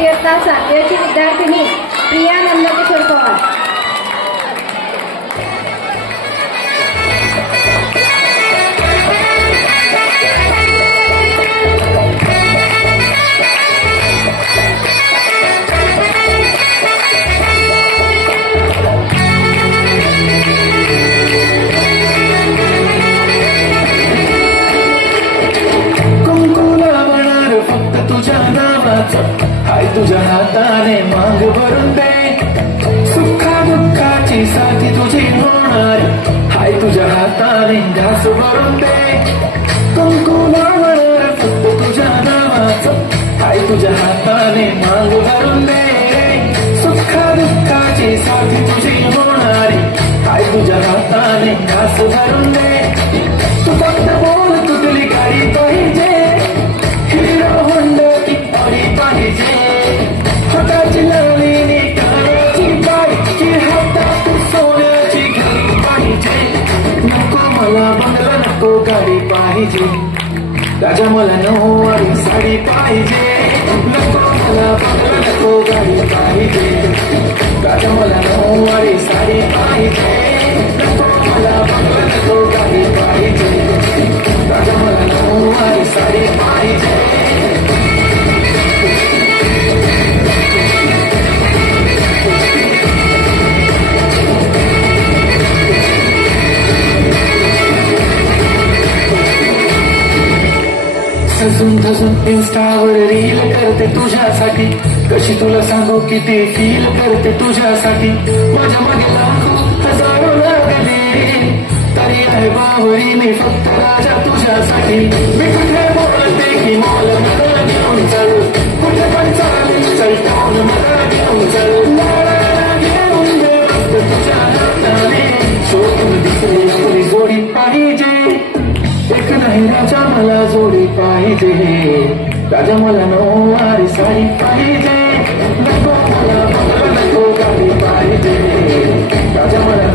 इयत्ता 7वीची विद्यार्थिनी प्रिया नंदकिशोर पवार। हाय तुझ्या हाताने मांग भरून दे, सुखा दुःखाची साथी तुझी होणार। हाय तुझ्या हाताने घास भरून दे, कुंकू लावणार फक्त तुझ्या नावाचं। हाय तुझ्या हाताने मांग भरून दे, सुखा दुःखाची साथी तुझी होणार। हाय तुझ्या हाताने घास भरून दे, तू फक्त बोल तुझली गाडी पाहिजे, हिरो होंडा की ऑडी पाहिजे, हाताची लावलेली कानाची बाईची, हातात सोन्याची घडी पाहिजे। नको मला बंगला नको गाडी पाहिजे, राजा मला नऊवारी साडी पाहिजे। नको मला बंगला नको गाडी पाहिजे, राजा मला नऊवारी साडी पाहिजे। नको मला बंगला नको गाडी पाहिजे, राजा मला नऊवारी साडी पाहिजे। सजून धजून इन्स्टावर रील करते तुझ्यासाठी, कशी तुला सांगू किती फील करते तुझ्यासाठी। माझ्या मागे लाखो हजारो लागले, तरी आहे बाहुरी मी फक्त राजा तुझ्यासाठी। मी कुठे बोलते की मॉल मला घेऊन चल, कुठे पण चालेल चल टाऊन मला घेऊन चल, घेऊन दे फक्त तुझ्या हाताने। शोधून दिसली आपली जोडी पाहिजे, एक नाही राजा मला जोडी पाहिजे, राजा मला नऊवारी साडी पाहिजे। नको मला बंगला नको गाडी पाहिजे, राजा मला